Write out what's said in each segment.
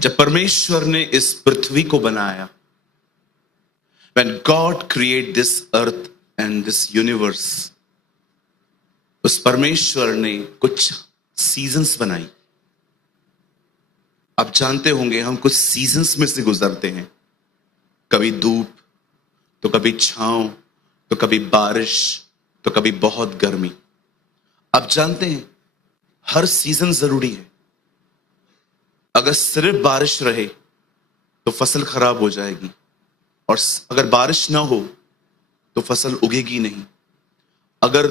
जब परमेश्वर ने इस पृथ्वी को बनाया, when God created this earth and this universe, उस परमेश्वर ने कुछ सीजन्स बनाई। आप जानते होंगे हम कुछ सीजन्स में से गुजरते हैं, कभी धूप तो कभी छांव तो कभी बारिश तो कभी बहुत गर्मी। आप जानते हैं हर सीजन जरूरी है। अगर सिर्फ बारिश रहे तो फसल खराब हो जाएगी, और अगर बारिश ना हो तो फसल उगेगी नहीं। अगर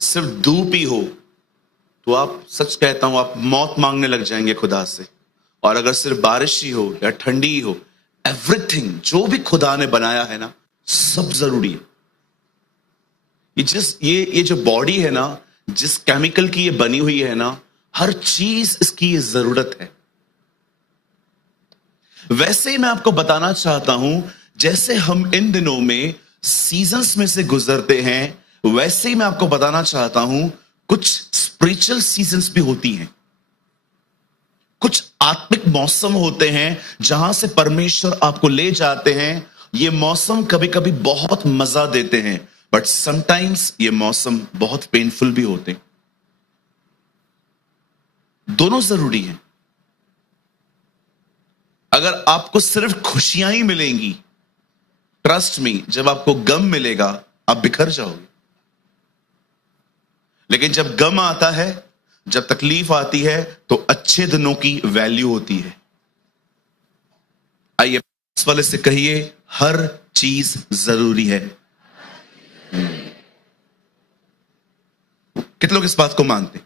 सिर्फ धूप ही हो तो आप, सच कहता हूं, आप मौत मांगने लग जाएंगे खुदा से। और अगर सिर्फ बारिश ही हो या ठंडी ही हो, एवरीथिंग जो भी खुदा ने बनाया है ना, सब जरूरी है। ये जो बॉडी है ना, जिस केमिकल की ये बनी हुई है ना, हर चीज इसकी ये जरूरत है। वैसे ही मैं आपको बताना चाहता हूं, जैसे हम इन दिनों में सीजन्स में से गुजरते हैं, वैसे ही मैं आपको बताना चाहता हूं कुछ स्पिरिचुअल सीजन्स भी होती हैं। कुछ आत्मिक मौसम होते हैं जहां से परमेश्वर आपको ले जाते हैं। ये मौसम कभी कभी बहुत मजा देते हैं, बट समटाइम्स ये मौसम बहुत पेनफुल भी होते हैं। दोनों जरूरी हैं। अगर आपको सिर्फ खुशियां ही मिलेंगी, ट्रस्ट मी, जब आपको गम मिलेगा आप बिखर जाओगे। लेकिन जब गम आता है, जब तकलीफ आती है, तो अच्छे दिनों की वैल्यू होती है। आइए इस वाले से कहिए, हर चीज जरूरी है। कितने लोग इस बात को मानते?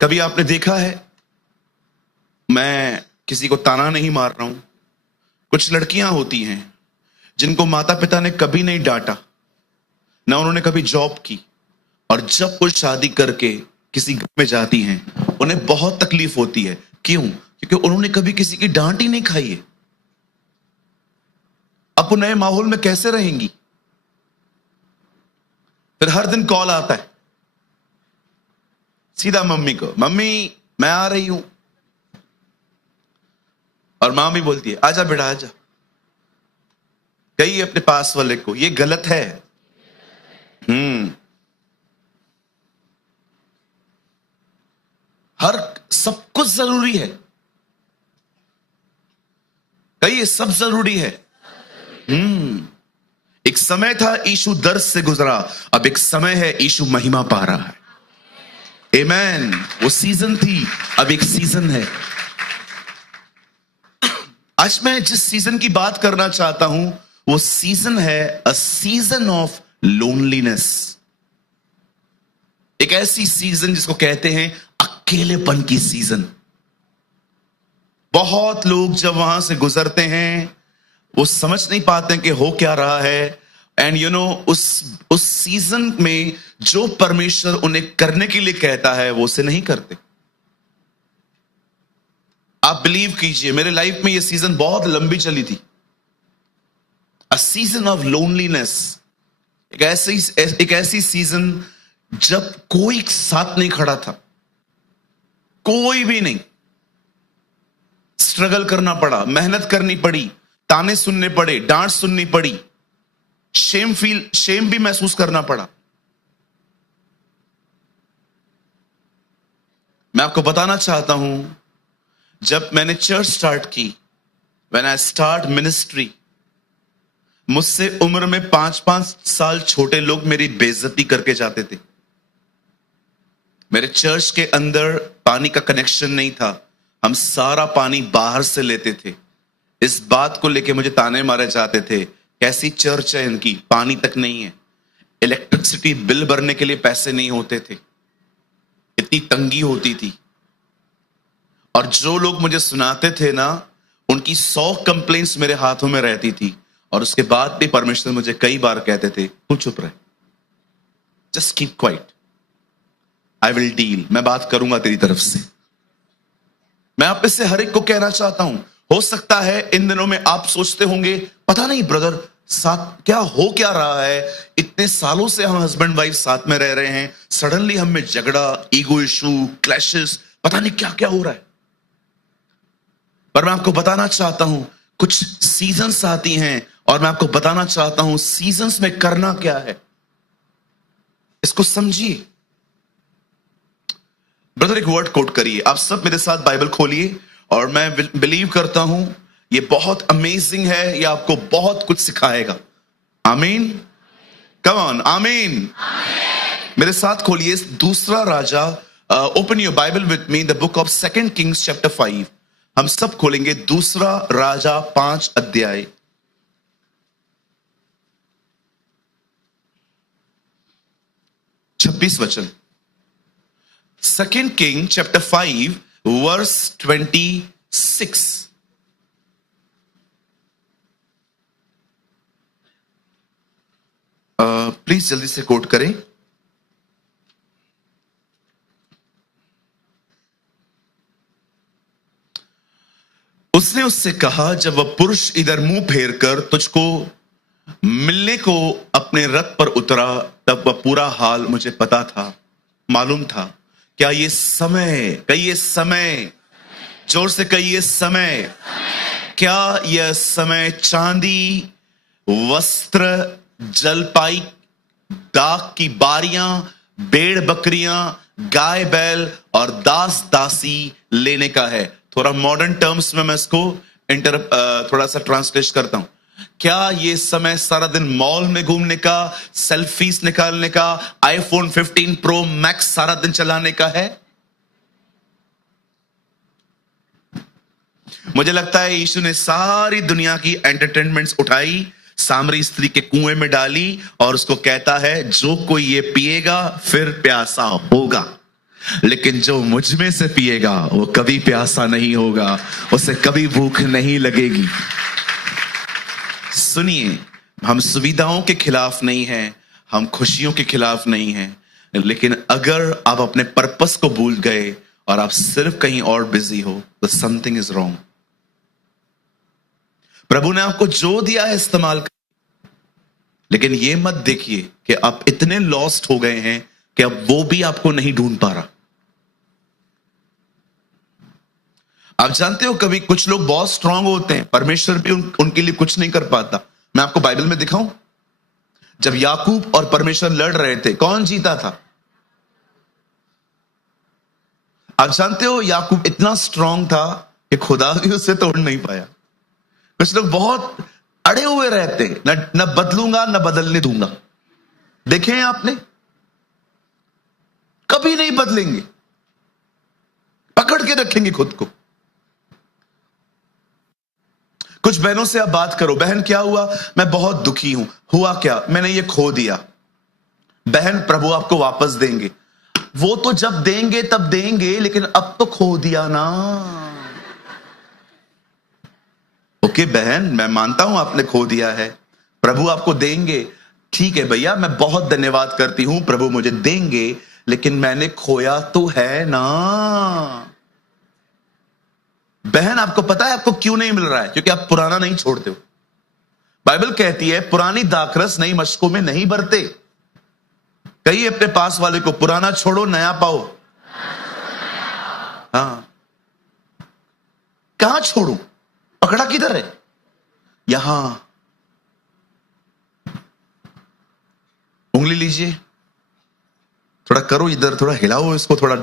कभी आपने देखा है, मैं किसी को ताना नहीं मार रहा हूं, कुछ लड़कियां होती हैं जिनको माता पिता ने कभी नहीं डांटा, ना उन्होंने कभी जॉब की, और जब वो शादी करके किसी घर में जाती हैं उन्हें बहुत तकलीफ होती है। क्यों? क्योंकि उन्होंने कभी किसी की डांट ही नहीं खाई है। अब वो नए माहौल में कैसे रहेंगी? फिर हर दिन कॉल आता है सीधा मम्मी को, मम्मी मैं आ रही हूं, और मां भी बोलती है आजा बेटा आजा। कहिए अपने पास वाले को, ये गलत है। हर सब कुछ जरूरी है। कहिए सब जरूरी है। एक समय था यीशु दर्द से गुजरा, अब एक समय है यीशु महिमा पा रहा है। आमेन। वो सीजन थी, अब एक सीजन है। आज मैं जिस सीजन की बात करना चाहता हूं वो सीजन है अ सीजन ऑफ लोनलीनेस। एक ऐसी सीजन जिसको कहते हैं अकेलेपन की सीजन। बहुत लोग जब वहां से गुजरते हैं वो समझ नहीं पाते कि हो क्या रहा है। एंड यू नो, उस सीजन में जो परमेश्वर उन्हें करने के लिए कहता है वो उसे नहीं करते। आप बिलीव कीजिए, मेरे लाइफ में ये सीजन बहुत लंबी चली थी। अ सीजन ऑफ लोनलीनेस, एक ऐसी सीजन जब कोई साथ नहीं खड़ा था, कोई भी नहीं। स्ट्रगल करना पड़ा, मेहनत करनी पड़ी, ताने सुनने पड़े, डांट सुननी पड़ी, शेम भी महसूस करना पड़ा। मैं आपको बताना चाहता हूं, जब मैंने चर्च स्टार्ट की, व्हेन आई स्टार्ट मिनिस्ट्री, मुझसे उम्र में 5-5 साल छोटे लोग मेरी बेइज्जती करके जाते थे। मेरे चर्च के अंदर पानी का कनेक्शन नहीं था, हम सारा पानी बाहर से लेते थे। इस बात को लेके मुझे ताने मारे जाते थे, कैसी चर्च है इनकी, पानी तक नहीं है, इलेक्ट्रिसिटी बिल भरने के लिए पैसे नहीं होते थे, इतनी तंगी होती थी। और जो लोग मुझे सुनाते थे ना, उनकी 100 कंप्लेंट्स मेरे हाथों में रहती थी, और उसके बाद भी परमेश्वर मुझे कई बार कहते थे तू चुप रहे, just keep quiet, I will deal, मैं बात करूंगा तेरी तरफ से। मैं आप इससे हर एक को कहना चाहता हूं, हो सकता है इन दिनों में आप सोचते होंगे पता नहीं ब्रदर साथ क्या रहा है, इतने सालों से हम हस्बैंड वाइफ साथ में रह रहे हैं, सडनली हम में झगड़ा, ईगो इशू, क्लैशेस, पता नहीं क्या क्या हो रहा है। पर मैं आपको बताना चाहता हूं कुछ सीजन्स आती हैं और मैं आपको बताना चाहता हूं सीजन्स में करना क्या है, इसको समझिए। ब्रदर एक वर्ड कोट करिए, आप सब मेरे साथ बाइबल खोलिए और मैं बिलीव करता हूं ये बहुत अमेजिंग है, ये आपको बहुत कुछ सिखाएगा। आमीन, कम ऑन, आमीन। मेरे साथ खोलिए दूसरा राजा, open your Bible with me, the book of 2 Kings chapter 5। हम सब खोलेंगे दूसरा राजा 5 अध्याय। छब्बीस वचन। 2 किंग चैप्टर 5 वर्स 26। प्लीज जल्दी से कोट करें। उसने उससे कहा, जब वह पुरुष इधर मुंह फेर कर तुझको मिलने को अपने रथ पर उतरा, तब वह पूरा हाल मुझे पता था, मालूम था। क्या ये समय, कहिए समय, जोर से कहिए समय। क्या यह समय चांदी, वस्त्र, जलपाई, दाख की बारियां, भेड़ बकरियां, गाय बैल और दास दासी लेने का है? थोड़ा मॉडर्न टर्म्स में मैं इसको थोड़ा सा ट्रांसलेट करता हूं। क्या ये समय सारा दिन मॉल में घूमने का, सेल्फीज निकालने का, आईफोन 15 प्रो मैक्स सारा दिन चलाने का है? मुझे लगता है यीशु ने सारी दुनिया की एंटरटेनमेंट्स उठाई, सामरी स्त्री के कुएं में डाली और उसको कहता है, जो कोई ये पिएगा फिर प्यासा होगा, लेकिन जो मुझ में से पिएगा वो कभी प्यासा नहीं होगा, उसे कभी भूख नहीं लगेगी। सुनिए, हम सुविधाओं के खिलाफ नहीं हैं, हम खुशियों के खिलाफ नहीं हैं, लेकिन अगर आप अपने पर्पस को भूल गए और आप सिर्फ कहीं और बिजी हो तो समथिंग इज रॉन्ग। प्रभु ने आपको जो दिया है इस्तेमाल कर, लेकिन ये मत देखिए कि आप इतने लॉस्ट हो गए हैं कि अब वो भी आपको नहीं ढूंढ पा रहा। आप जानते हो कभी कुछ लोग बहुत स्ट्रांग होते हैं, परमेश्वर भी उनके लिए कुछ नहीं कर पाता। मैं आपको बाइबल में दिखाऊं, जब याकूब और परमेश्वर लड़ रहे थे, कौन जीता था? आप जानते हो याकूब इतना स्ट्रांग था कि खुदा भी उससे तोड़ नहीं पाया। कुछ लोग बहुत अड़े हुए रहते हैं, न बदलूंगा न बदलने दूंगा। देखे हैं आपने, कभी नहीं बदलेंगे, पकड़ के रखेंगे खुद को। कुछ बहनों से आप बात करो, बहन क्या हुआ? मैं बहुत दुखी हूं। हुआ क्या? मैंने ये खो दिया। बहन, प्रभु आपको वापस देंगे। वो तो जब देंगे तब देंगे, लेकिन अब तो खो दिया ना। ओके बहन, मैं मानता हूं आपने खो दिया है, प्रभु आपको देंगे। ठीक है भैया, मैं बहुत धन्यवाद करती हूं, प्रभु मुझे देंगे, लेकिन मैंने खोया तो है ना। बहन, आपको पता है आपको क्यों नहीं मिल रहा है? क्योंकि आप पुराना नहीं छोड़ते हो। बाइबल कहती है पुरानी दाखरस नई मशकों में नहीं भरते। कहिए अपने पास वाले को, पुराना छोड़ो नया पाओ। हाँ, कहां छोड़ू? पकड़ा किधर है? यहां। उंगली लीजिए, थोड़ा करो इधर, थोड़ा हिलाओ इसको, थोड़ा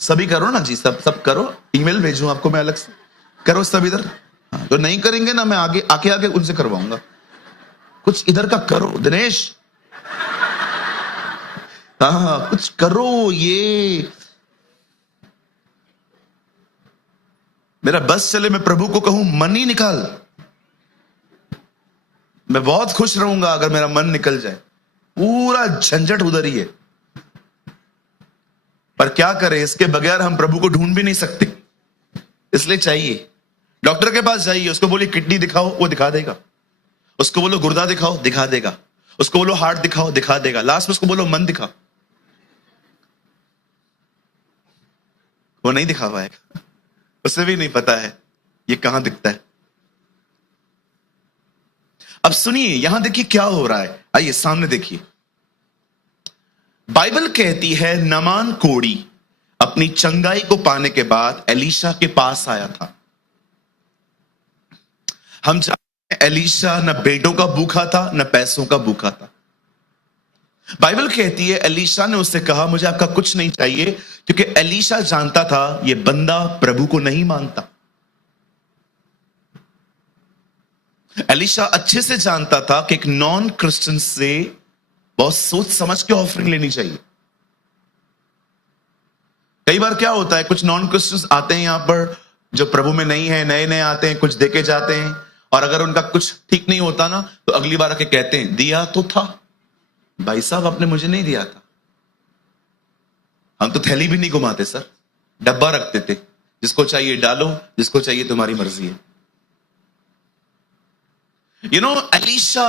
सभी करो ना जी, सब करो। ईमेल भेजूं आपको मैं अलग से, करो सब इधर। हाँ, तो नहीं करेंगे ना, मैं आगे आके उनसे करवाऊंगा। कुछ इधर का करो दिनेश। हाँ, कुछ करो। ये मेरा बस चले, मैं प्रभु को कहूं मनी निकाल। मैं बहुत खुश रहूंगा अगर मेरा मन निकल जाए। पूरा झंझट उधर ही है, पर क्या करें, इसके बगैर हम प्रभु को ढूंढ भी नहीं सकते। इसलिए चाहिए, डॉक्टर के पास जाइए, उसको बोलिए किडनी दिखाओ, वो दिखा देगा। उसको बोलो गुर्दा दिखाओ, दिखा देगा। उसको बोलो हार्ट दिखाओ, दिखा देगा। लास्ट में उसको बोलो मन दिखा, वो नहीं दिखा पाएगा। उसे भी नहीं पता है ये कहां दिखता है। अब सुनिए, यहां देखिए क्या हो रहा है। आइए सामने देखिए, बाइबल कहती है नामान कोढ़ी अपनी चंगाई को पाने के बाद एलीशा के पास आया था। हम जानते हैं एलीशा न बेटों का भूखा था न पैसों का भूखा था। बाइबल कहती है एलीशा ने उससे कहा मुझे आपका कुछ नहीं चाहिए, क्योंकि एलीशा जानता था यह बंदा प्रभु को नहीं मानता। एलीशा अच्छे से जानता था कि एक नॉन क्रिश्चियन से बहुत सोच समझ के ऑफरिंग लेनी चाहिए। कई बार क्या होता है, कुछ नॉन क्रिश्चियंस आते हैं यहां पर जो प्रभु में नहीं है, नए नए आते हैं, कुछ देके जाते हैं, और अगर उनका कुछ ठीक नहीं होता ना तो अगली बार आके कहते हैं दिया तो था भाई साहब, आपने मुझे नहीं दिया था। हम तो थैली भी नहीं घुमाते सर, डब्बा रखते थे, जिसको चाहिए डालो, जिसको चाहिए तुम्हारी मर्जी है। एलीशा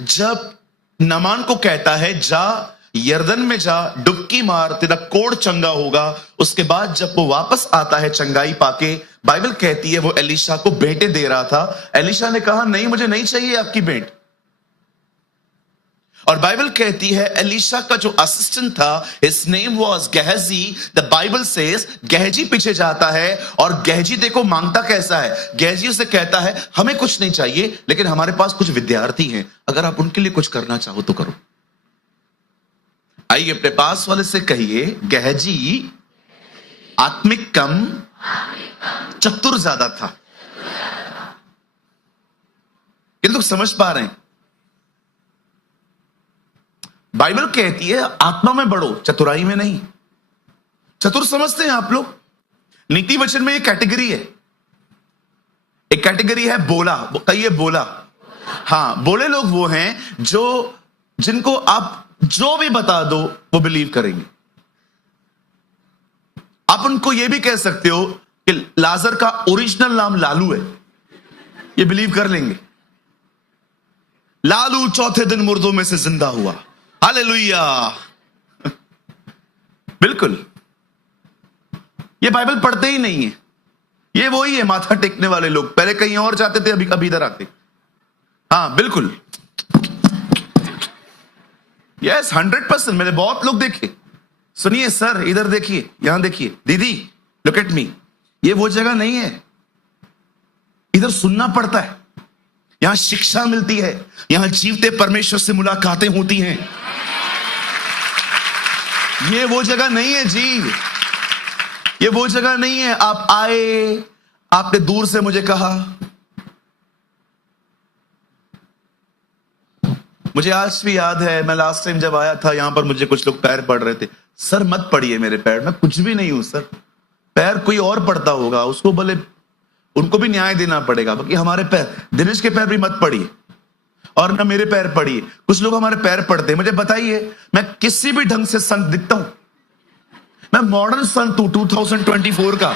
जब नामान को कहता है जा यरदन में जा, डुबकी मार, तेरा कोढ़ चंगा होगा, उसके बाद जब वो वापस आता है चंगाई पाके, बाइबल कहती है वो एलीशा को भेंटें दे रहा था। एलीशा ने कहा नहीं, मुझे नहीं चाहिए आपकी भेंट। और बाइबल कहती है एलीशा का जो असिस्टेंट था, his name was Gehazi. The Bible says Gehazi पीछे जाता है, और गेहजी देखो मांगता कैसा है। गेहजी उसे कहता है हमें कुछ नहीं चाहिए, लेकिन हमारे पास कुछ विद्यार्थी हैं, अगर आप उनके लिए कुछ करना चाहो तो करो। आइए अपने पास वाले से कहिए गेहजी आत्मिक कम चतुर ज्यादा था। किंतु समझ पा रहे हैं, बाइबल कहती है आत्मा में बढ़ो, चतुराई में नहीं। चतुर समझते हैं आप लोग? नीति वचन में एक कैटेगरी है, एक कैटेगरी है बोला। कहिए बोला। हाँ, बोले लोग वो हैं जिनको आप जो भी बता दो वो बिलीव करेंगे। आप उनको ये भी कह सकते हो कि लाजर का ओरिजिनल नाम लालू है, ये बिलीव कर लेंगे। लालू चौथे दिन मुर्दों में से जिंदा हुआ, हालेलुया। बिल्कुल, ये बाइबल पढ़ते ही नहीं है, ये वही है माथा टेकने वाले लोग। पहले कहीं और जाते थे, अभी इधर आते। हाँ बिल्कुल, यस 100%। मैंने बहुत लोग देखे। सुनिए सर, इधर देखिए, यहां देखिए, दीदी लुक एट मी, ये वो जगह नहीं है, इधर सुनना पड़ता है, यहां शिक्षा मिलती है, यहां जीवते परमेश्वर से मुलाकातें होती हैं। ये वो जगह नहीं है जी, ये वो जगह नहीं है। आप आए, आपने दूर से मुझे कहा, मुझे आज भी याद है, मैं लास्ट टाइम जब आया था यहां पर, मुझे कुछ लोग पैर पड़ रहे थे। सर मत पड़िए मेरे पैर, मैं कुछ भी नहीं हूं सर, पैर कोई और पड़ता होगा, उसको भले उनको भी न्याय देना पड़ेगा, बाकी हमारे पैर, दिनेश के पैर भी मत पड़िए और ना मेरे पैर पड़िए। कुछ लोग हमारे पैर पड़ते हैं। मुझे बताइए, मैं किसी भी ढंग से संत दिखता हूं? मैं मॉडर्न संत हूं 2024 का।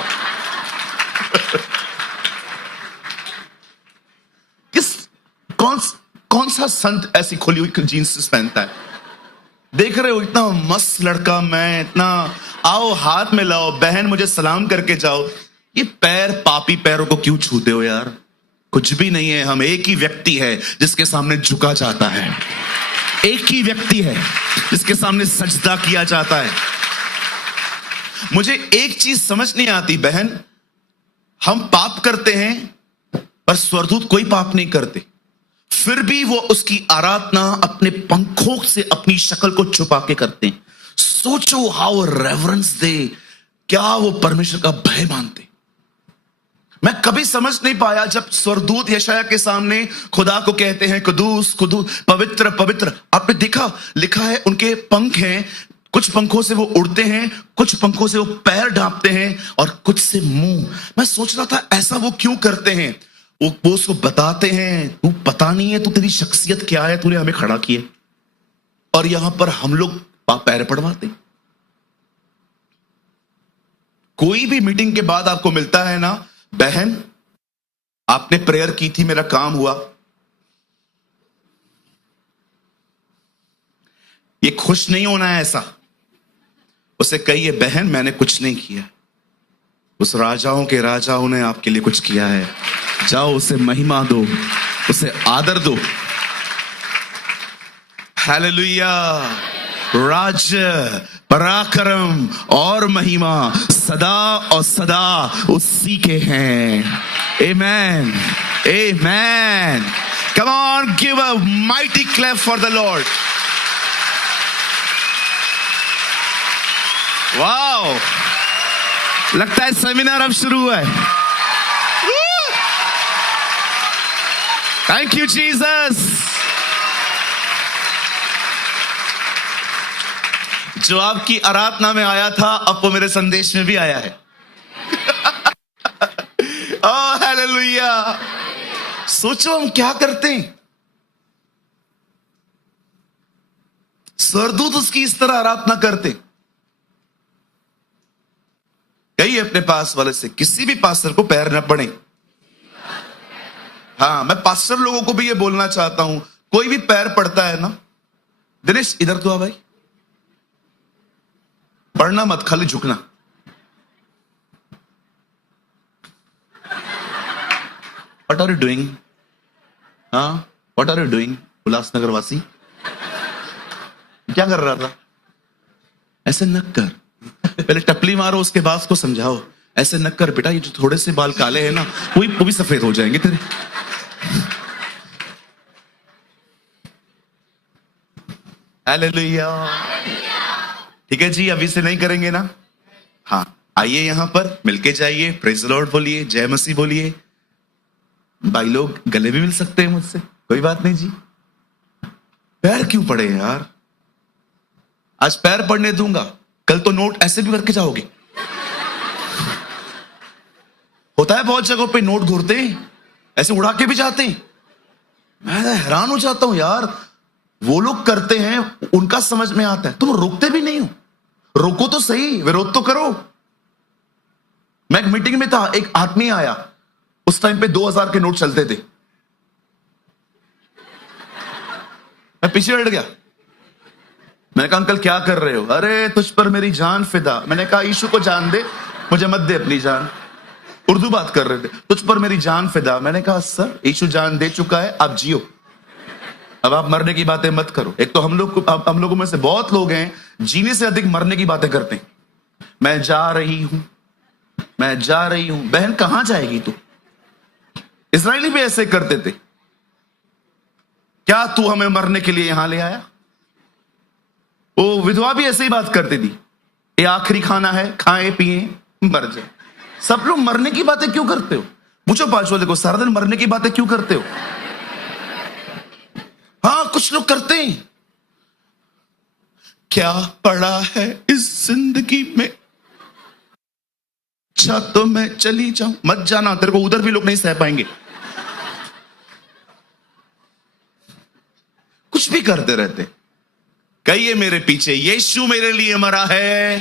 कौन सा संत ऐसी खोली हुई जीन्स पहनता है? देख रहे हो, इतना मस्त लड़का मैं, इतना, आओ हाथ में लाओ, बहन मुझे सलाम करके जाओ। ये पैर, पापी पैरों को क्यों छूते हो यार? कुछ भी नहीं है, हम एक ही व्यक्ति है जिसके सामने झुका जाता है, एक ही व्यक्ति है जिसके सामने सजदा किया जाता है। मुझे एक चीज समझ नहीं आती बहन, हम पाप करते हैं पर स्वर्गदूत कोई पाप नहीं करते, फिर भी वो उसकी आराधना अपने पंखों से अपनी शक्ल को छुपा के करते हैं। सोचो हाउ रेवरेंस दे, क्या वो परमेश्वर का भय मानते। मैं कभी समझ नहीं पाया जब स्वर्गदूत यशायाह के सामने खुदा को कहते हैं कुदूस कुदूस, पवित्र पवित्र। आपने देखा, लिखा है उनके पंख हैं, कुछ पंखों से वो उड़ते हैं, कुछ पंखों से वो पैर ढांपते हैं, और कुछ से मुंह। मैं सोच रहा था ऐसा वो क्यों करते हैं? वो उसको बताते हैं, तू पता नहीं है, तू तेरी शख्सियत क्या है, तूने हमें खड़ा किया। और यहां पर हम लोग पैर पड़वाते। कोई भी मीटिंग के बाद आपको मिलता है ना, बहन आपने प्रेयर की थी, मेरा काम हुआ, ये खुश नहीं होना है ऐसा। उसे कहिए बहन मैंने कुछ नहीं किया, उस राजाओं के राजाओं ने आपके लिए कुछ किया है। जाओ उसे महिमा दो, उसे आदर दो। हालेलुया। राज्य पराक्रम और महिमा सदा और सदा उसी के हैं। Amen, amen. Come on, give a mighty clap for the Lord. Wow, लगता है सेमिनार अब शुरू हुआ है। Thank you Jesus. जो आपकी आराधना में आया था, अब वो मेरे संदेश में भी आया है। Oh hallelujah. सोचो हम क्या करते हैं। सरदूत उसकी इस तरह आराधना करते। कहिए अपने पास वाले से, किसी भी पास्टर को पैर न पड़े। हाँ, मैं पास्टर लोगों को भी ये बोलना चाहता हूं, कोई भी पैर पड़ता है ना, दिनेश इधर तो आ भाई, पढ़ना मत, खाली झुकना। What are you doing? हाँ, what are you doing? Ulhasnagar वासी क्या कर रहा था? ऐसे नक कर, पहले टपली मारो, उसके बाद उसको समझाओ। ऐसे नक कर बेटा, ये जो थोड़े से बाल काले हैं ना, वो भी सफेद हो जाएंगे तेरे। हालेलुया। ठीक है जी, अभी से नहीं करेंगे ना? हाँ, आइए यहां पर मिलके जाइए, प्रेज द लॉर्ड बोलिए, जय मसीह बोलिए। भाई लोग गले भी मिल सकते हैं मुझसे, कोई बात नहीं जी। पैर क्यों पड़े यार? आज पैर पड़ने दूंगा, कल तो नोट ऐसे भी करके जाओगे। होता है बहुत जगहों पे, नोट घूरते हैं, ऐसे उड़ा के भी जाते हैं। मैं हैरान हो जाता हूं यार, वो लोग करते हैं, उनका समझ में आता है, तुम रोकते भी नहीं हो। रोको तो सही, विरोध तो करो। मैं एक मीटिंग में था, एक आदमी आया, उस टाइम पे 2000 के नोट चलते थे। मैं पीछे हट गया। मैंने कहा अंकल क्या कर रहे हो? अरे तुझ पर मेरी जान फिदा। मैंने कहा यीशु को जान दे, मुझे मत दे अपनी जान। उर्दू बात कर रहे थे, तुझ पर मेरी जान फिदा। मैंने कहा सर, यीशु जान दे चुका है, आप जियो, अब आप मरने की बातें मत करो। एक तो हम लोगों में से बहुत लोग हैं, जीने से अधिक मरने की बातें करते हैं। मैं जा रही हूं, मैं जा रही हूं। बहन कहां जाएगी तू? इस्राएली भी ऐसे करते थे। क्या तू हमें मरने के लिए यहां ले आया? वो विधवा भी ऐसे ही बात करती थी, ये आखिरी खाना है, खाए पिए मर जाए। सब लोग मरने की बातें क्यों करते हो? पूछो पांच वाले को, सारा दिन मरने की बातें क्यों करते हो? हाँ, कुछ लोग करते हैं। क्या पड़ा है इस जिंदगी में, अच्छा तो मैं चली जाऊं। मत जाना, तेरे को उधर भी लोग नहीं सह पाएंगे। कुछ भी करते रहते। कहिए मेरे पीछे, यीशु मेरे लिए मरा है,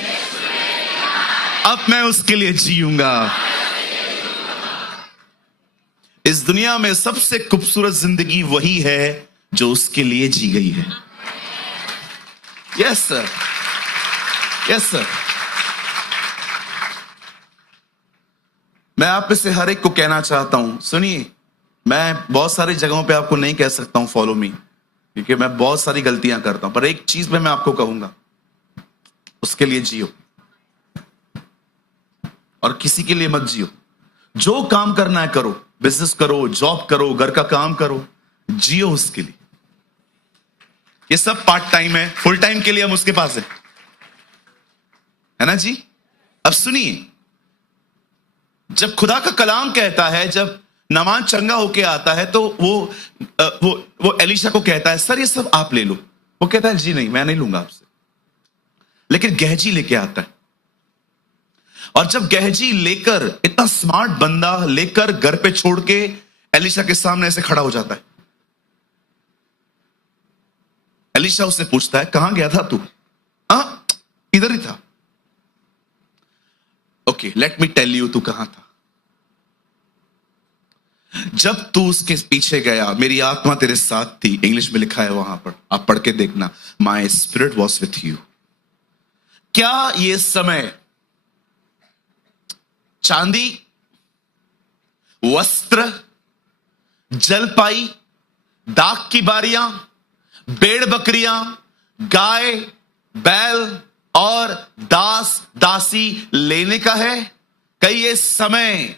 अब मैं उसके लिए जीऊंगा। इस दुनिया में सबसे खूबसूरत जिंदगी वही है जो उसके लिए जी गई है। Yes sir, yes sir. मैं आप में से हर एक को कहना चाहता हूं, सुनिए, मैं बहुत सारी जगहों पे आपको नहीं कह सकता हूं फॉलो मी, क्योंकि मैं बहुत सारी गलतियां करता हूं, पर एक चीज में मैं आपको कहूंगा, उसके लिए जियो और किसी के लिए मत जियो। जो काम करना है करो, बिजनेस करो, जॉब करो, घर का काम करो, जियो उसके लिए। ये सब पार्ट टाइम है, फुल टाइम के लिए हम उसके पास है ना जी। अब सुनिए, जब खुदा का कलाम कहता है, जब नामान चंगा होके आता है, तो वो एलीशा को कहता है सर ये सब आप ले लो। वो कहता है जी नहीं, मैं नहीं लूंगा आपसे। लेकिन गहजी लेके आता है, और जब गहजी लेकर, इतना स्मार्ट बंदा लेकर घर पे छोड़ के एलीशा के सामने ऐसे खड़ा हो जाता है। एलीशा उससे पूछता है कहां गया था तू? हाँ, इधर ही था। Okay, let me tell you, तू कहां था? जब तू उसके पीछे गया, मेरी आत्मा तेरे साथ थी। इंग्लिश में लिखा है वहां पर, आप पढ़ के देखना, my spirit was with you. क्या ये समय चांदी, वस्त्र, जलपाई, दाग की बारियां, भेड़ बकरियां, गाय, बैल, और दास दासी लेने का है। कहिए समय।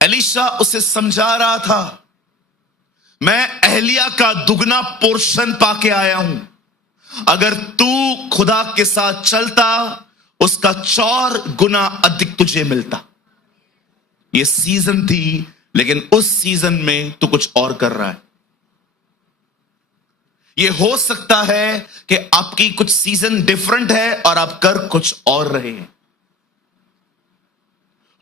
एलीशा उसे समझा रहा था, मैं एलिया का दुगना पोर्शन पाके आया हूं। अगर तू खुदा के साथ चलता, उसका 4 गुना अधिक तुझे मिलता। ये सीजन थी, लेकिन उस सीजन में तू कुछ और कर रहा है। ये हो सकता है कि आपकी कुछ सीजन डिफरेंट है और आप कर कुछ और रहे हैं।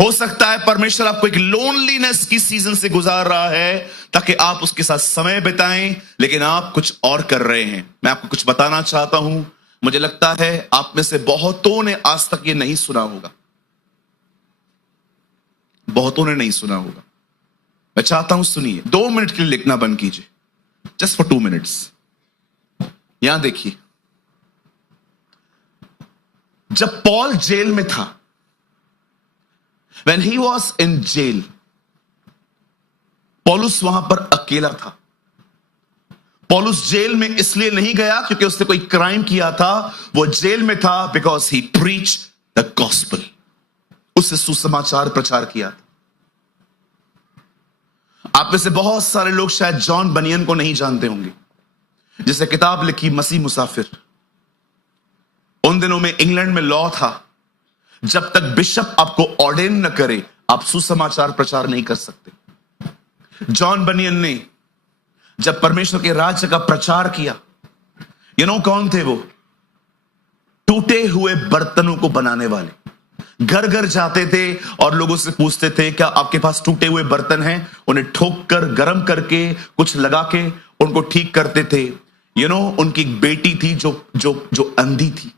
हो सकता है परमेश्वर आपको एक लोनलीनेस की सीजन से गुजार रहा है ताकि आप उसके साथ समय बिताएं, लेकिन आप कुछ और कर रहे हैं। मैं आपको कुछ बताना चाहता हूं। मुझे लगता है आप में से बहुतों ने आज तक ये नहीं सुना होगा, बहुतों ने नहीं सुना होगा। मैं चाहता हूं सुनिए। 2 मिनट के लिए लिखना बंद कीजिए, जस्ट फॉर 2 मिनट्स। यहां देखिए, जब पॉल जेल में था, when he was in jail, पौलुस वहां पर अकेला था। पौलुस जेल में इसलिए नहीं गया क्योंकि उसने कोई क्राइम किया था। वो जेल में था because he preach the gospel, उससे सुसमाचार प्रचार किया था। आप में से बहुत सारे लोग शायद जॉन बनियन को नहीं जानते होंगे, जिसे किताब लिखी मसीह मुसाफिर। उन दिनों में इंग्लैंड में लॉ था, जब तक बिशप आपको ऑर्डेन न करे आप सुसमाचार प्रचार नहीं कर सकते। जॉन बनियन ने जब परमेश्वर के राज्य का प्रचार किया, कौन थे वो? टूटे हुए बर्तनों को बनाने वाले। घर घर जाते थे और लोगों से पूछते थे, क्या आपके पास टूटे हुए बर्तन हैं? उन्हें ठोक कर, गर्म करके, कुछ लगा के उनको ठीक करते थे। उनकी एक बेटी थी जो अंधी थी।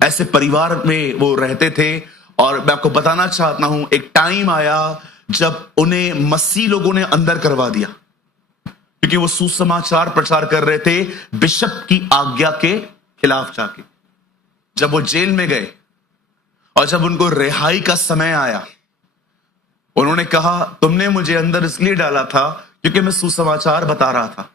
ऐसे परिवार में वो रहते थे। और मैं आपको बताना चाहता हूं, एक टाइम आया जब उन्हें मसीह लोगों ने अंदर करवा दिया, क्योंकि वो सुसमाचार प्रचार कर रहे थे बिशप की आज्ञा के खिलाफ जाके। जब वो जेल में गए और जब उनको रिहाई का समय आया, उन्होंने कहा, तुमने मुझे अंदर इसलिए डाला था क्योंकि मैं सुसमाचार बता रहा था।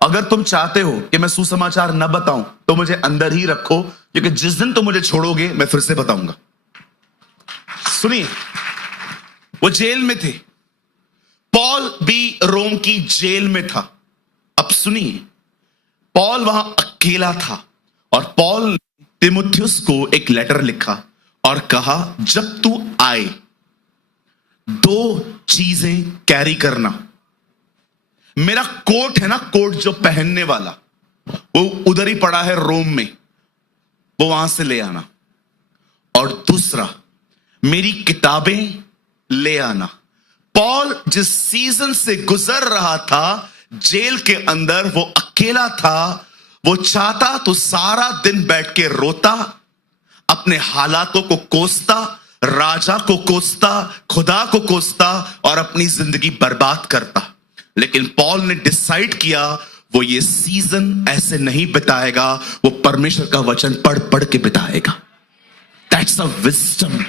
अगर तुम चाहते हो कि मैं सुसमाचार न बताऊं तो मुझे अंदर ही रखो, क्योंकि जिस दिन तुम मुझे छोड़ोगे मैं फिर से बताऊंगा। सुनिए, वो जेल में थे। पॉल भी रोम की जेल में था। अब सुनिए, पॉल वहां अकेला था और पॉल ने तिमुथियुस को एक लेटर लिखा और कहा, जब तू आए 2 चीजें कैरी करना। मेरा कोट है ना, कोट जो पहनने वाला, वो उधर ही पड़ा है रोम में, वो वहां से ले आना। और दूसरा, मेरी किताबें ले आना। पॉल जिस सीजन से गुजर रहा था जेल के अंदर, वो अकेला था। वो चाहता तो सारा दिन बैठ के रोता, अपने हालातों को कोसता, राजा को कोसता, खुदा को कोसता और अपनी जिंदगी बर्बाद करता। लेकिन पॉल ने डिसाइड किया वो ये सीजन ऐसे नहीं बिताएगा, वो परमेश्वर का वचन पढ़ पढ़ के बिताएगा। That's a wisdom.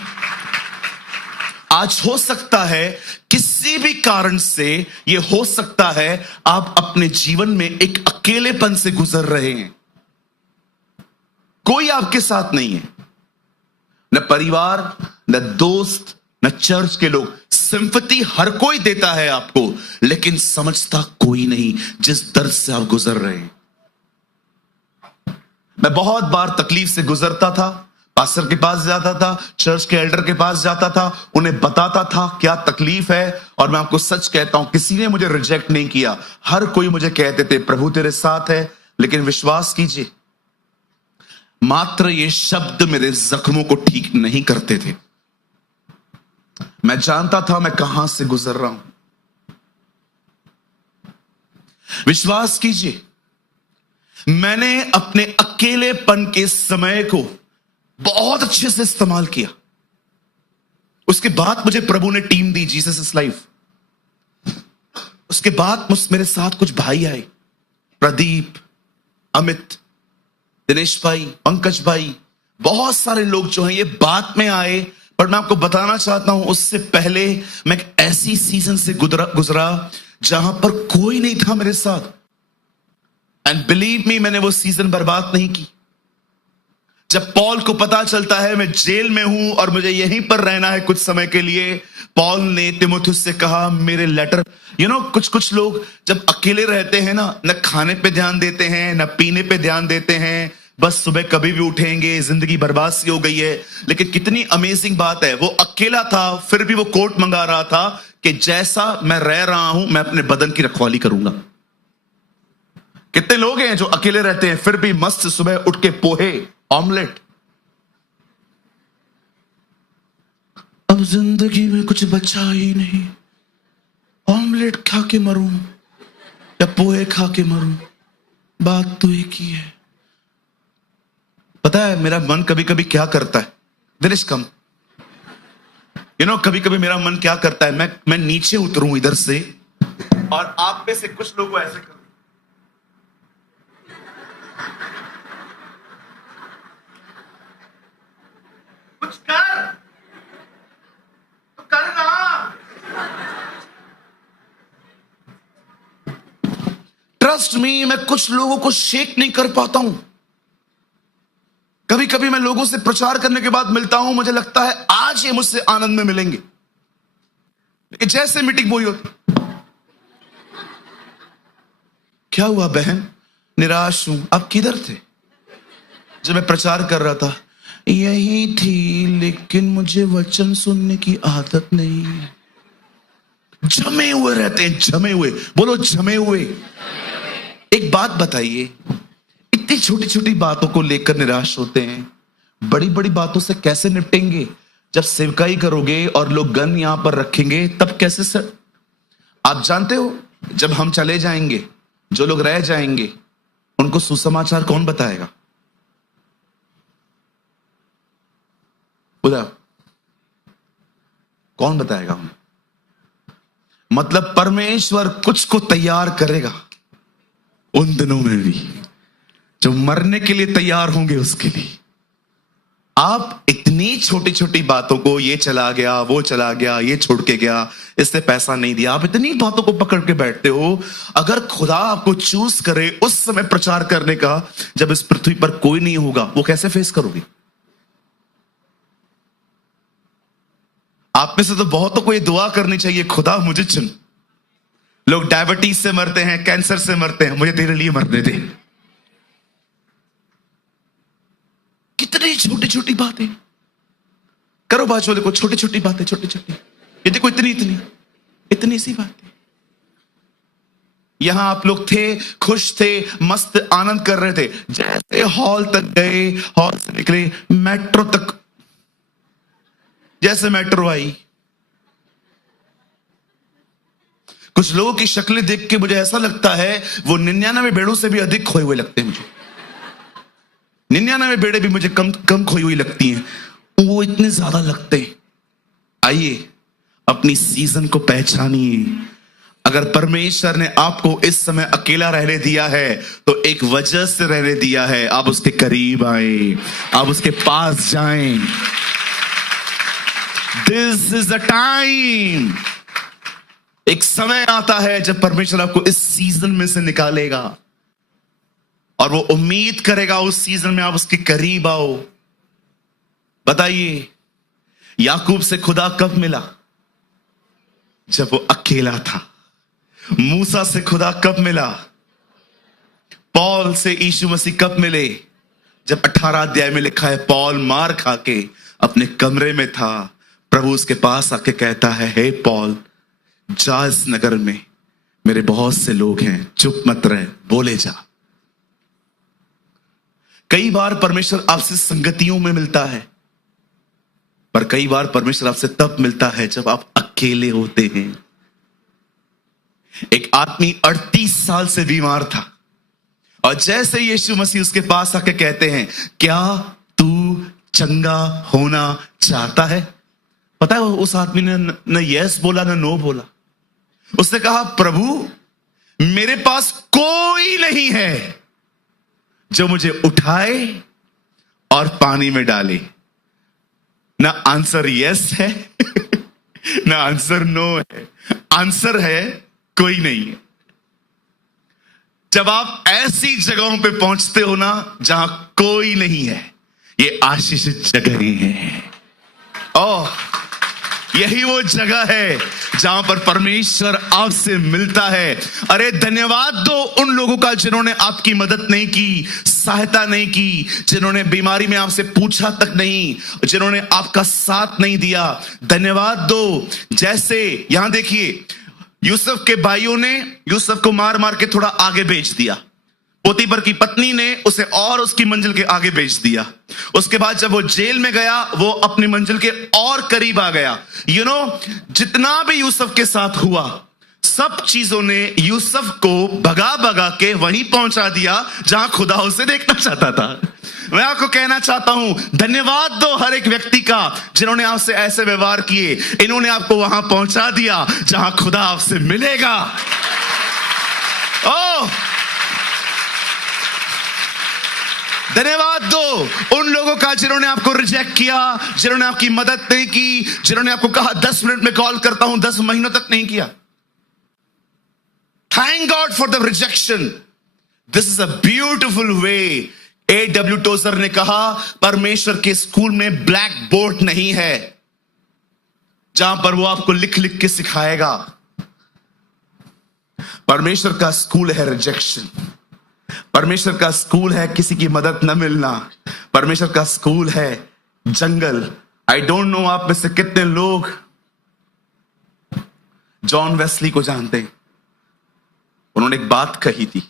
आज हो सकता है किसी भी कारण से, ये हो सकता है आप अपने जीवन में एक अकेलेपन से गुजर रहे हैं। कोई आपके साथ नहीं है, न परिवार, न दोस्त, न चर्च के लोग। सिंपैथी हर कोई देता है आपको, लेकिन समझता कोई नहीं जिस दर्द से आप गुजर रहे हैं। मैं बहुत बार तकलीफ से गुजरता था, पास्टर के पास जाता था, चर्च के एल्डर के पास जाता था, उन्हें बताता था क्या तकलीफ है। और मैं आपको सच कहता हूं, किसी ने मुझे रिजेक्ट नहीं किया। हर कोई मुझे कहते थे, प्रभु तेरे साथ है। लेकिन विश्वास कीजिए, मात्र ये शब्द मेरे जख्मों को ठीक नहीं करते थे। मैं जानता था मैं कहां से गुजर रहा हूं। विश्वास कीजिए, मैंने अपने अकेलेपन के समय को बहुत अच्छे से इस्तेमाल किया। उसके बाद मुझे प्रभु ने team the, Jesus is life. उसके बाद मेरे साथ कुछ भाई आए, प्रदीप, अमित, दिनेश भाई, पंकज भाई, बहुत सारे लोग जो हैं ये बाद में आए। पर मैं आपको बताना चाहता हूं, उससे पहले मैं एक ऐसी सीजन से गुजरा जहां पर कोई नहीं था मेरे साथ। एंड बिलीव मी, मैंने वो सीजन बर्बाद नहीं की। जब पॉल को पता चलता है मैं जेल में हूं और मुझे यहीं पर रहना है कुछ समय के लिए, पॉल ने तिमुथियुस से कहा मेरे लेटर, कुछ कुछ लोग जब अकेले रहते हैं ना, न खाने पे ध्यान देते हैं न पीने पे ध्यान देते हैं, बस सुबह कभी भी उठेंगे, जिंदगी बर्बाद सी हो गई है। लेकिन कितनी अमेजिंग बात है, वो अकेला था फिर भी वो कोट मंगा रहा था कि जैसा मैं रह रहा हूं मैं अपने बदन की रखवाली करूंगा। कितने लोग हैं जो अकेले रहते हैं फिर भी मस्त सुबह उठ के पोहे, ऑमलेट। अब जिंदगी में कुछ बचा ही नहीं, ऑमलेट खा के मरूं या पोहे खा के मरूं, बात तो एक ही है। पता है मेरा मन कभी कभी क्या करता है, दिनेश कम, कभी कभी मेरा मन क्या करता है, मैं नीचे उतरूं इधर से और आप में से कुछ लोगों ऐसे करूं, कुछ कर तो करना। ट्रस्ट मी, मैं कुछ लोगों को शेक नहीं कर पाता हूं। कभी कभी मैं लोगों से प्रचार करने के बाद मिलता हूं, मुझे लगता है आज ये मुझसे आनंद में मिलेंगे, लेकिन जैसे मीटिंग हुई होती, क्या हुआ बहन, निराश हूं। आप किधर थे जब मैं प्रचार कर रहा था? यही थी, लेकिन मुझे वचन सुनने की आदत नहीं है। जमे हुए रहते हैं, जमे हुए, बोलो जमे हुए। एक बात बताइए, इतनी छोटी छोटी बातों को लेकर निराश होते हैं, बड़ी बड़ी बातों से कैसे निपटेंगे? जब सेवकाई करोगे और लोग गन यहां पर रखेंगे तब कैसे सर? आप जानते हो जब हम चले जाएंगे, जो लोग रह जाएंगे उनको सुसमाचार कौन बताएगा? उधर कौन बताएगा उन्हें? मतलब परमेश्वर कुछ को तैयार करेगा उन दिनों में भी, जो मरने के लिए तैयार होंगे उसके लिए। आप इतनी छोटी छोटी बातों को, ये चला गया, वो चला गया, ये छोड़ के गया, इसने पैसा नहीं दिया, आप इतनी बातों को पकड़ के बैठते हो। अगर खुदा आपको चूज करे उस समय प्रचार करने का, जब इस पृथ्वी पर कोई नहीं होगा, वो कैसे फेस करोगे? आप में से तो बहुतों को ये दुआ करनी चाहिए, खुदा मुझे चुन। लोग डायबिटीज से मरते हैं, कैंसर से मरते हैं, मुझे तेरे लिए मरने दे। कितनी छोटी छोटी बातें करो, बाजू वाले को छोटी छोटी बातें, छोटी छोटी, ये देखो इतनी इतनी इतनी सी बातें। यहां आप लोग थे, खुश थे, मस्त आनंद कर रहे थे, जैसे हॉल तक गए, हॉल से निकले मेट्रो तक, जैसे मेट्रो आई, कुछ लोगों की शक्लें देख के मुझे ऐसा लगता है वो 99 भेड़ों से भी अधिक खोए हुए लगते हैं मुझे। 99 भेड़े भी मुझे कम कम खोई हुई लगती हैं, वो इतने ज्यादा लगते हैं। आइए अपनी सीजन को पहचानिए। अगर परमेश्वर ने आपको इस समय अकेला रहने दिया है तो एक वजह से रहने दिया है। आप उसके करीब आए, आप उसके पास जाएं। This is the time. एक समय आता है जब परमेश्वर आपको इस सीजन में से निकालेगा और वो उम्मीद करेगा उस सीजन में आप उसके करीब आओ। बताइए, याकूब से खुदा कब मिला? जब वो अकेला था। मूसा से खुदा कब मिला? पौल से यीशु मसीह कब मिले? जब 18 अध्याय में लिखा है, पौल मार खा के अपने कमरे में था, प्रभु उसके पास आके कहता है, हे पौल, जा इस नगर में, मेरे बहुत से लोग हैं, चुप मत रहे, बोले जा। कई बार परमेश्वर आपसे संगतियों में मिलता है, पर कई बार परमेश्वर आपसे तब मिलता है जब आप अकेले होते हैं। एक आदमी 38 साल से बीमार था और जैसे यीशु मसीह उसके पास आके कहते हैं, क्या तू चंगा होना चाहता है? पता है उस आदमी ने न यस बोला न नो बोला। उसने कहा, प्रभु मेरे पास कोई नहीं है जो मुझे उठाए और पानी में डाले। ना आंसर यस है ना आंसर नो है, आंसर है कोई नहीं है। जब आप ऐसी जगहों पे पहुंचते हो ना जहां कोई नहीं है, ये आशीषित जगह ही है। ओह, यही वो जगह है जहां पर परमेश्वर आपसे मिलता है। अरे धन्यवाद दो उन लोगों का जिन्होंने आपकी मदद नहीं की, सहायता नहीं की, जिन्होंने बीमारी में आपसे पूछा तक नहीं, जिन्होंने आपका साथ नहीं दिया। धन्यवाद दो। जैसे यहां देखिए, यूसुफ के भाइयों ने यूसुफ को मार मार के थोड़ा आगे भेज दिया। पोतीफर की पत्नी ने उसे और उसकी मंजिल के आगे भेज दिया। उसके बाद जब वो जेल में गया, वो अपनी मंजिल के और करीब आ गया। जितना भी यूसुफ के साथ हुआ, सब चीजों ने यूसुफ को भगा भगा के वहीं पहुंचा दिया जहां खुदा उसे देखना चाहता था। मैं आपको कहना चाहता हूं, धन्यवाद दो हर एक व्यक्ति का जिन्होंने आपसे ऐसे व्यवहार किए। इन्होंने आपको वहां पहुंचा दिया जहां खुदा आपसे मिलेगा। ओह, धन्यवाद दो उन लोगों का जिन्होंने आपको रिजेक्ट किया, जिन्होंने आपकी मदद नहीं की, जिन्होंने आपको कहा 10 मिनट में कॉल करता हूं, 10 महीनों तक नहीं किया। Thank God for the rejection. This is a beautiful way. A.W. Trouser ने कहा, परमेश्वर के स्कूल में ब्लैक बोर्ड नहीं है जहां पर वो आपको लिख लिख के सिखाएगा। परमेश्वर का स्कूल है रिजेक्शन। परमेश्वर का स्कूल है किसी की मदद न मिलना। परमेश्वर का स्कूल है जंगल। आई डोंट नो आप में से कितने लोग जॉन वेस्ली को जानते हैं। उन्होंने एक बात कही थी,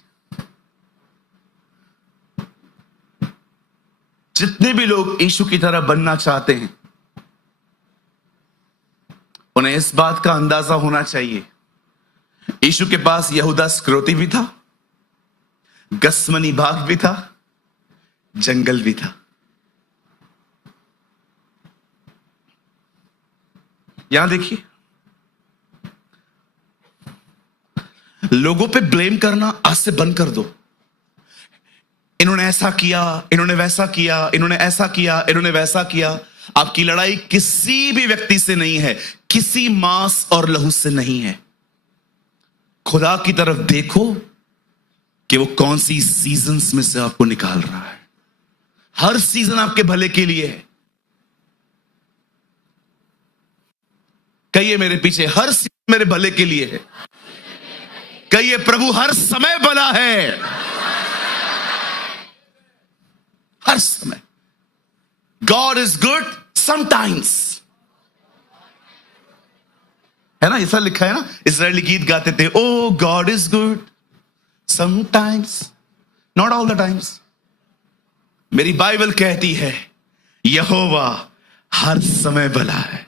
जितने भी लोग यीशु की तरह बनना चाहते हैं, उन्हें इस बात का अंदाजा होना चाहिए, यीशु के पास यहूदा इस्करियोती भी था, गसमनी बाग भी था, जंगल भी था। यहां देखिए, लोगों पे ब्लेम करना आज से बंद कर दो। इन्होंने ऐसा किया, इन्होंने वैसा किया, इन्होंने ऐसा किया, इन्होंने वैसा किया। आपकी लड़ाई किसी भी व्यक्ति से नहीं है, किसी मांस और लहू से नहीं है। खुदा की तरफ देखो कि वो कौन सी सीजन्स में से आपको निकाल रहा है। हर सीजन आपके भले के लिए है। कहिए मेरे पीछे, हर सीजन मेरे भले के लिए है। कहिए, प्रभु हर समय भला है। हर समय। गॉड इज गुड समटाइम्स, है ना? ऐसा लिखा है ना, इस्राएली गीत गाते थे, oh God is good sometimes, not all the times. मेरी बाइबल कहती है, यहोवा हर समय भला है।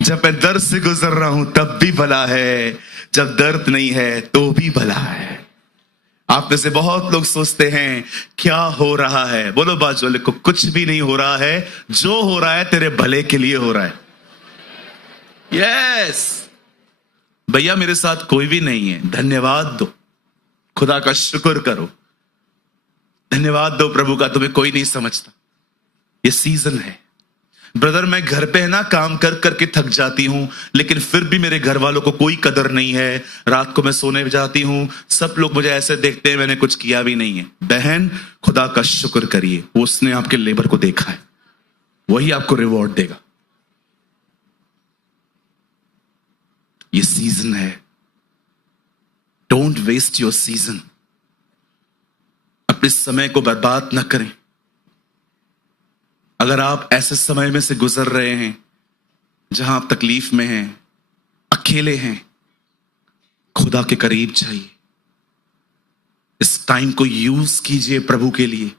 जब मैं दर्द से गुजर रहा हूं तब भी भला है, जब दर्द नहीं है तो भी भला है। आप में से बहुत लोग सोचते हैं क्या हो रहा है। बोलो बाजू वाले को, कुछ भी नहीं हो रहा है, जो हो रहा है तेरे भले के लिए हो रहा है। यस भैया, मेरे साथ कोई भी नहीं है, धन्यवाद दो, खुदा का शुक्र करो, धन्यवाद दो प्रभु का, तुम्हें कोई नहीं समझता। ये सीजन है। ब्रदर, मैं घर पे है ना काम कर करके थक जाती हूं, लेकिन फिर भी मेरे घर वालों को कोई कदर नहीं है। रात को मैं सोने जाती हूं, सब लोग मुझे ऐसे देखते हैं मैंने कुछ किया भी नहीं है। बहन, खुदा का शुक्र करिए, उसने आपके लेबर को देखा है, वही आपको रिवॉर्ड देगा। ये सीजन है। Don't waste your season. अपने समय को बर्बाद ना करें। अगर आप ऐसे समय में से गुजर रहे हैं जहां आप तकलीफ में हैं, अकेले हैं, खुदा के करीब जाइए। इस टाइम को यूज कीजिए प्रभु के लिए,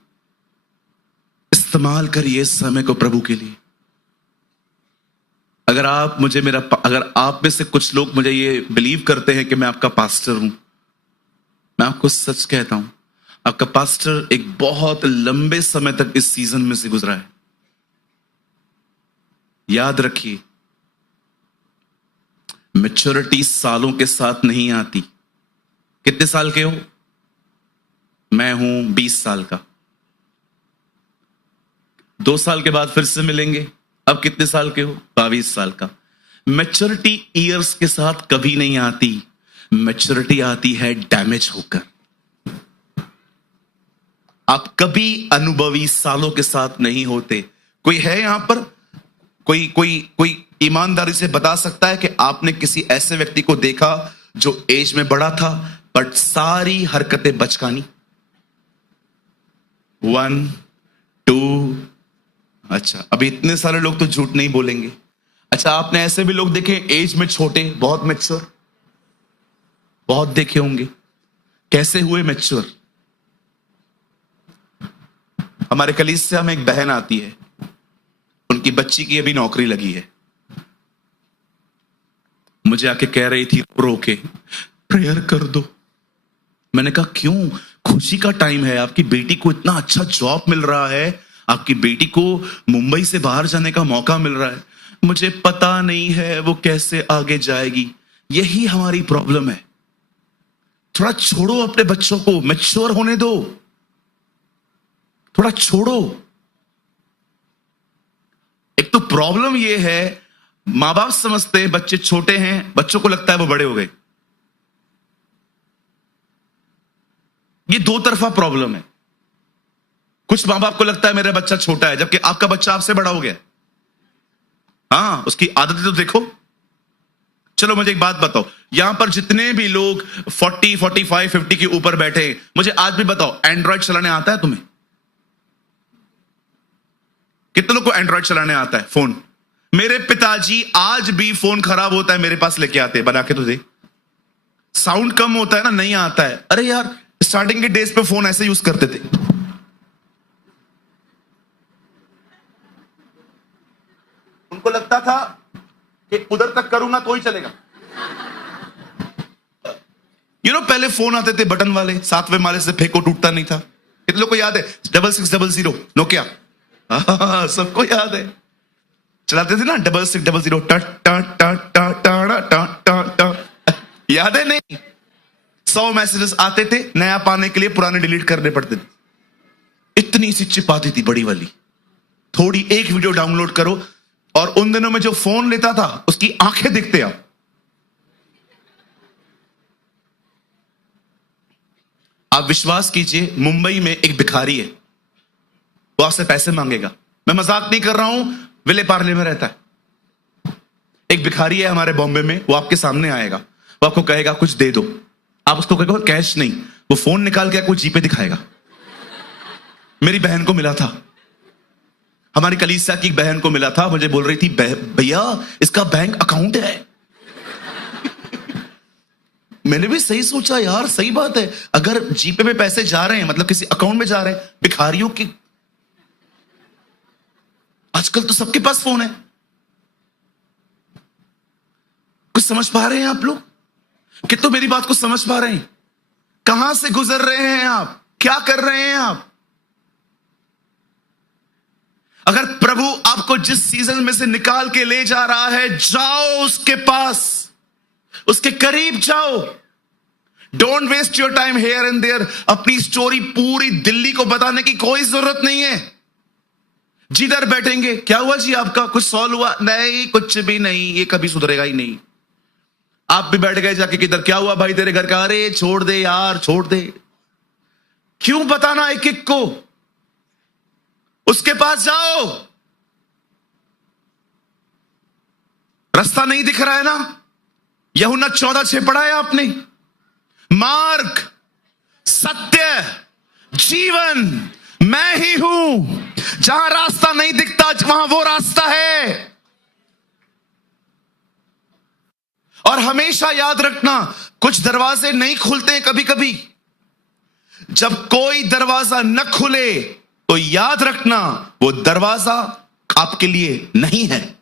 इस्तेमाल करिए इस समय को प्रभु के लिए। अगर आप में से कुछ लोग मुझे ये बिलीव करते हैं कि मैं आपका पास्टर हूं, मैं आपको सच कहता हूं, आपका पास्टर एक बहुत लंबे समय तक इस सीजन में से गुजरा है। याद रखिए, मैच्योरिटी सालों के साथ नहीं आती। कितने साल के हो? मैं हूं 20 साल का। 2 साल के बाद फिर से मिलेंगे। अब कितने साल के हो? 22 साल का। मैच्योरिटी ईयर्स के साथ कभी नहीं आती। मैच्योरिटी आती है डैमेज होकर। आप कभी अनुभवी सालों के साथ नहीं होते। कोई है यहां पर, कोई कोई कोई ईमानदारी से बता सकता है कि आपने किसी ऐसे व्यक्ति को देखा जो एज में बड़ा था बट सारी हरकतें बचकानी? 1 2। अच्छा, अभी इतने सारे लोग तो झूठ नहीं बोलेंगे। अच्छा, आपने ऐसे भी लोग देखे एज में छोटे, बहुत मैच्योर? बहुत देखे होंगे। कैसे हुए मैच्योर? हमारे कलीसिया में एक बहन आती है, उनकी बच्ची की अभी नौकरी लगी है। मुझे आके कह रही थी रो के, प्रेयर कर दो। मैंने कहा क्यों? खुशी का टाइम है, आपकी बेटी को इतना अच्छा जॉब मिल रहा है, आपकी बेटी को मुंबई से बाहर जाने का मौका मिल रहा है। मुझे पता नहीं है वो कैसे आगे जाएगी। यही हमारी प्रॉब्लम है। थोड़ा छोड़ो अपने बच्चों को, मैच्योर होने दो, थोड़ा छोड़ो। एक तो प्रॉब्लम ये है, मां बाप समझते हैं बच्चे छोटे हैं, बच्चों को लगता है वो बड़े हो गए। ये दो तरफा प्रॉब्लम है। कुछ मां बाप को लगता है मेरा बच्चा छोटा है, जबकि आपका बच्चा आपसे बड़ा हो गया। हाँ, उसकी आदतें तो देखो। चलो मुझे एक बात बताओ, यहां पर जितने भी लोग 40, 45, 50 के ऊपर बैठे, मुझे आज भी बताओ, एंड्रॉयड चलाने आता है तुम्हें? कितने लोग को एंड्रॉयड चलाने आता है फोन? मेरे पिताजी आज भी फोन खराब होता है मेरे पास लेके आते हैं, बना के तो दे। साउंड कम होता है ना, नहीं आता है। अरे यार, स्टार्टिंग के डेज पे फोन ऐसे यूज करते थे। उनको लगता था कि उधर तक करूंगा तो ही चलेगा। पहले फोन आते थे बटन वाले, 7वें माले से फेंको टूटता नहीं था। कितने लोग को याद है? 6600 नोकिया, सबको याद है। चलाते थे ना 6600 याद है? नहीं, 100 मैसेजेस आते थे, नया पाने के लिए पुराने डिलीट करने पड़ते थे। इतनी सी चिप आती थी बड़ी वाली, थोड़ी एक वीडियो डाउनलोड करो, और उन दिनों में जो फोन लेता था उसकी आंखें दिखते आप विश्वास कीजिए, मुंबई में एक भिखारी है, वो आपसे पैसे मांगेगा। मैं मजाक नहीं कर रहा हूं, विले पार्ले में रहता है। एक भिखारी है हमारे बॉम्बे में, वो आपके सामने आएगा, वो आपको कहेगा कुछ दे दो। आप उसको कहेगा कैश नहीं, वो फोन निकाल के आपको जीपे दिखाएगा। मेरी बहन को मिला था, हमारी कलीसिया की बहन को मिला था, मुझे बोल रही थी भैया इसका बैंक अकाउंट है। मैंने भी सही सोचा यार, सही बात है, अगर जीपे में पैसे जा रहे हैं मतलब किसी अकाउंट में जा रहे हैं। भिखारियों की आजकल तो सबके पास फोन है। कुछ समझ पा रहे हैं आप लोग? कि तो मेरी बात को समझ पा रहे हैं? कहां से गुजर रहे हैं आप? क्या कर रहे हैं आप? अगर प्रभु आपको जिस सीजन में से निकाल के ले जा रहा है, जाओ उसके पास, उसके करीब जाओ। Don't waste your time here and there. अपनी स्टोरी पूरी दिल्ली को बताने की कोई जरूरत नहीं है। जिधर बैठेंगे, क्या हुआ जी आपका, कुछ सॉल्व हुआ? नहीं, कुछ भी नहीं, ये कभी सुधरेगा ही नहीं। आप भी बैठ गए जाके, किधर क्या हुआ भाई तेरे घर का? अरे छोड़ दे यार, छोड़ दे। क्यों बताना एक एक को? उसके पास जाओ। रास्ता नहीं दिख रहा है ना? यूहन्ना 14:6 पढ़ा है आपने? मार्ग, सत्य, जीवन मैं ही हूं। जहां रास्ता नहीं दिखता वहां वो रास्ता है। और हमेशा याद रखना, कुछ दरवाजे नहीं खुलते कभी कभी। जब कोई दरवाजा न खुले तो याद रखना वो दरवाजा आपके लिए नहीं है।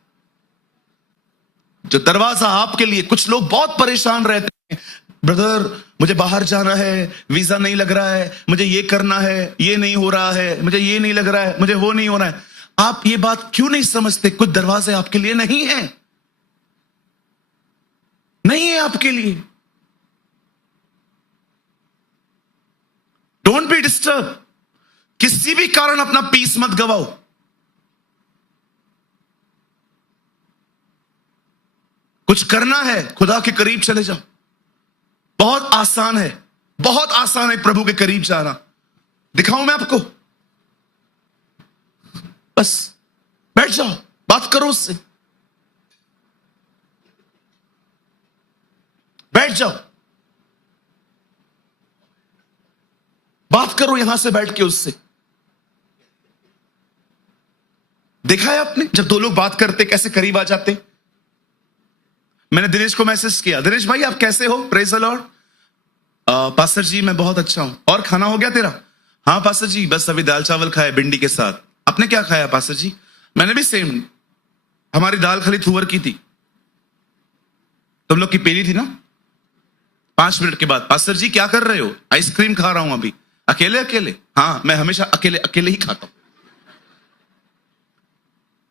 जो दरवाजा आपके लिए, कुछ लोग बहुत परेशान रहते हैं, ब्रदर मुझे बाहर जाना है, वीजा नहीं लग रहा है, मुझे ये करना है, ये नहीं हो रहा है, मुझे ये नहीं लग रहा है, मुझे वो नहीं हो रहा है। आप ये बात क्यों नहीं समझते? कुछ दरवाजे आपके लिए नहीं है, नहीं है आपके लिए। Don't be disturb. किसी भी कारण अपना पीस मत गवाओ। कुछ करना है, खुदा के करीब चले जाओ। बहुत आसान है, बहुत आसान है प्रभु के करीब जाना। दिखाऊं मैं आपको? बस बैठ जाओ, बात करो उससे, बैठ जाओ, बात करो यहां से बैठ के उससे। देखा है आपने जब दो लोग बात करते कैसे करीब आ जाते? मैंने दिनेश को मैसेज किया, दिनेश भाई आप कैसे हो? Praise the Lord. पास्टर जी मैं बहुत अच्छा हूं। और खाना हो गया तेरा? हाँ पास्टर जी बस अभी दाल चावल खाए भिंडी के साथ। आपने क्या खाया पास्टर जी? मैंने भी सेम, हमारी दाल खाली तुअर की थी। तुम लोग की पेली थी ना? 5 मिनट के बाद, पास्टर जी क्या कर रहे हो? आइसक्रीम खा रहा हूं अभी। अकेले अकेले? हाँ मैं हमेशा अकेले अकेले ही खाता हूं।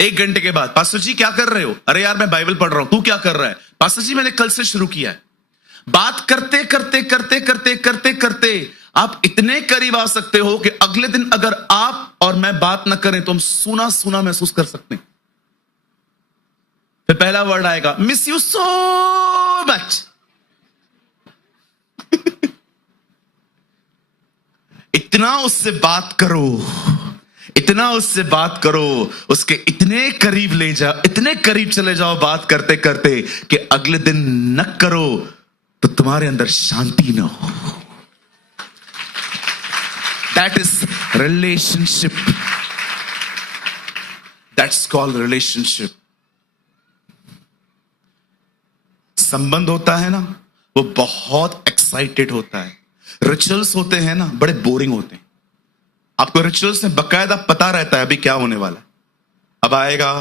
1 घंटे के बाद, पास्टर जी क्या कर रहे हो? अरे यार मैं बाइबल पढ़ रहा हूं। तू क्या कर रहा है? पास्टर जी मैंने कल से शुरू किया है। बात करते करते करते करते करते करते आप इतने करीब आ सकते हो कि अगले दिन अगर आप और मैं बात ना करें तो हम सूना सूना महसूस कर सकते हैं। फिर पहला वर्ड आएगा मिस यू सो मच। इतना उससे बात करो, इतना उससे बात करो, उसके इतने करीब ले जाओ, इतने करीब चले जाओ बात करते करते कि अगले दिन न करो तो तुम्हारे अंदर शांति ना हो। That is relationship, that's called relationship. संबंध होता है ना वो बहुत एक्साइटेड होता है। रिचुअल्स होते हैं ना बड़े बोरिंग होते हैं। आपको रिचुअल्स में बकायदा पता रहता है अभी क्या होने वाला है। अब आएगा,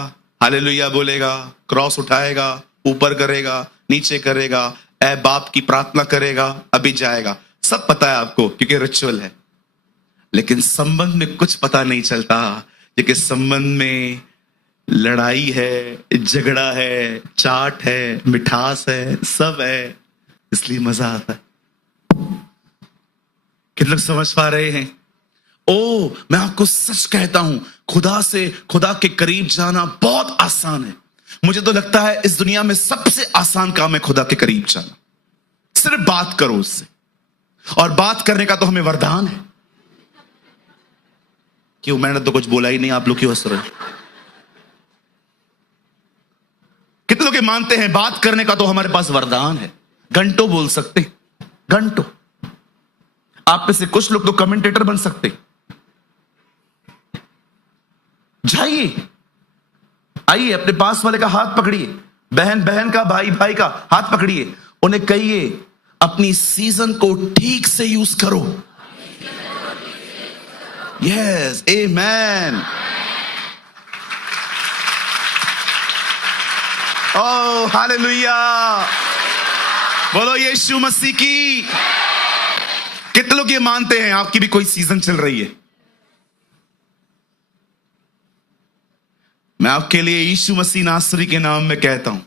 हालेलुया बोलेगा, क्रॉस उठाएगा, ऊपर करेगा, नीचे करेगा, ऐ बाप की प्रार्थना करेगा, अभी जाएगा। सब पता है आपको क्योंकि रिचुअल है। लेकिन संबंध में कुछ पता नहीं चलता क्योंकि संबंध में लड़ाई है, झगड़ा है, चाट है, मिठास है, सब है, इसलिए मजा आता है। कितने लोग समझ पा रहे हैं? ओ मैं आपको सच कहता हूं, खुदा के करीब जाना बहुत आसान है। मुझे तो लगता है इस दुनिया में सबसे आसान काम है खुदा के करीब जाना। सिर्फ बात करो उससे, और बात करने का तो हमें वरदान है। क्यों? मैंने तो कुछ बोला ही नहीं, आप लोग क्यों हंस रहे हो? कितने लोग मानते हैं बात करने का तो हमारे पास वरदान है, घंटों बोल सकते, घंटों। आप में से कुछ लोग तो कमेंटेटर बन सकते। जाइए, आइए, अपने पास वाले का हाथ पकड़िए, बहन बहन का, भाई भाई का हाथ पकड़िए, उन्हें कहिए अपनी सीजन को ठीक से यूज करो। यस, आमेन। ओह हालेलुया, बोलो यीशु मसीह की। कितने लोग ये मानते हैं आपकी भी कोई सीजन चल रही है? मैं आपके लिए यीशु मसीह नासरी के नाम में कहता हूं,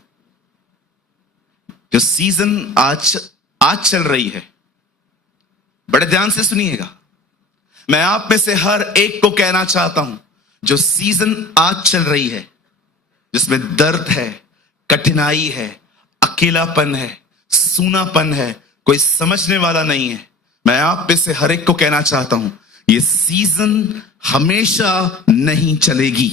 जो सीजन आज चल रही है, बड़े ध्यान से सुनिएगा। मैं आप में से हर एक को कहना चाहता हूं, जो सीजन आज चल रही है, जिसमें दर्द है, कठिनाई है, अकेलापन है, सूनापन है, कोई समझने वाला नहीं है, मैं आप में से हर एक को कहना चाहता हूं, ये सीजन हमेशा नहीं चलेगी।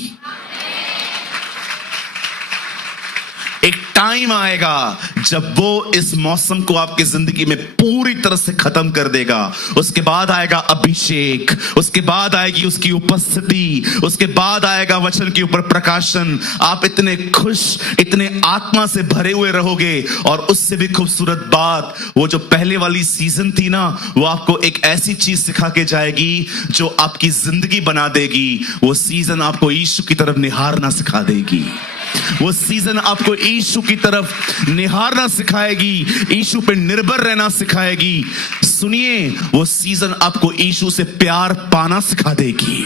एक टाइम आएगा जब वो इस मौसम को आपकी जिंदगी में पूरी तरह से खत्म कर देगा। उसके बाद आएगा अभिषेक, उसके बाद आएगी उसकी उपस्थिति, उसके बाद आएगा वचन के ऊपर प्रकाशन। आप इतने खुश, इतने आत्मा से भरे हुए रहोगे। और उससे भी खूबसूरत बात, वो जो पहले वाली सीजन थी ना, वो आपको एक ऐसी चीज सिखा के जाएगी जो आपकी जिंदगी बना देगी। वो सीजन आपको यीशु की तरफ निहारना सिखा देगी। वो सीजन आपको यीशु की तरफ निहारना सिखाएगी, यीशु पे निर्भर रहना सिखाएगी। सुनिए, वो सीजन आपको यीशु से प्यार पाना सिखा देगी।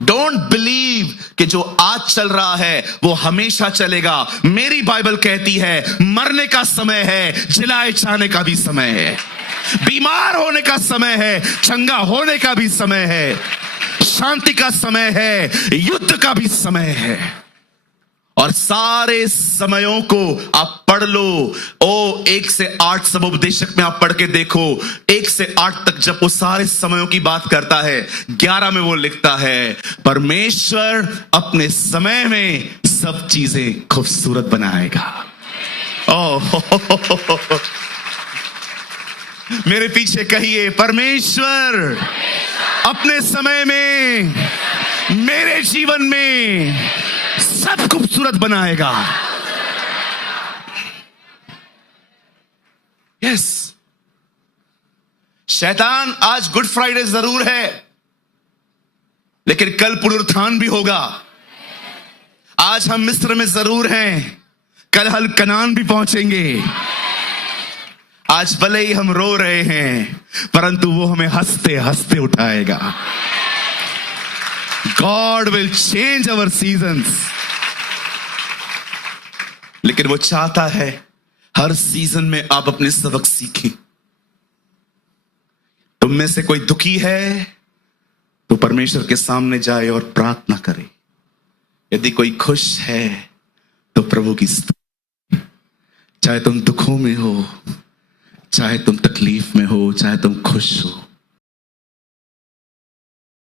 डोंट बिलीव कि जो आज चल रहा है वो हमेशा चलेगा। मेरी बाइबल कहती है मरने का समय है, जिलाए जाने का भी समय है, बीमार होने का समय है, चंगा होने का भी समय है, शांति का समय है, युद्ध का भी समय है। और सारे समयों को आप पढ़ लो। ओ 1 से 8 समोपदेशक में आप पढ़ के देखो, 1 से 8 तक जब वो सारे समयों की बात करता है, 11 में वो लिखता है परमेश्वर अपने समय में सब चीजें खूबसूरत बनाएगा। ओह मेरे पीछे कहिए, परमेश्वर अपने समय में मेरे जीवन में सब खूबसूरत बनाएगा। यस, शैतान आज गुड फ्राइडे जरूर है, लेकिन कल पुनरुत्थान भी होगा। आज हम मिस्र में जरूर हैं, कल हम कनान भी पहुंचेंगे। आज भले ही हम रो रहे हैं, परंतु वो हमें हंसते हंसते उठाएगा। God will change our seasons। लेकिन वो चाहता है हर सीजन में आप अपने सबक सीखें। तुम में से कोई दुखी है तो परमेश्वर के सामने जाए और प्रार्थना करे। यदि कोई खुश है तो प्रभु की स्तुति। चाहे तुम दुखों में हो, चाहे तुम तकलीफ में हो, चाहे तुम खुश हो,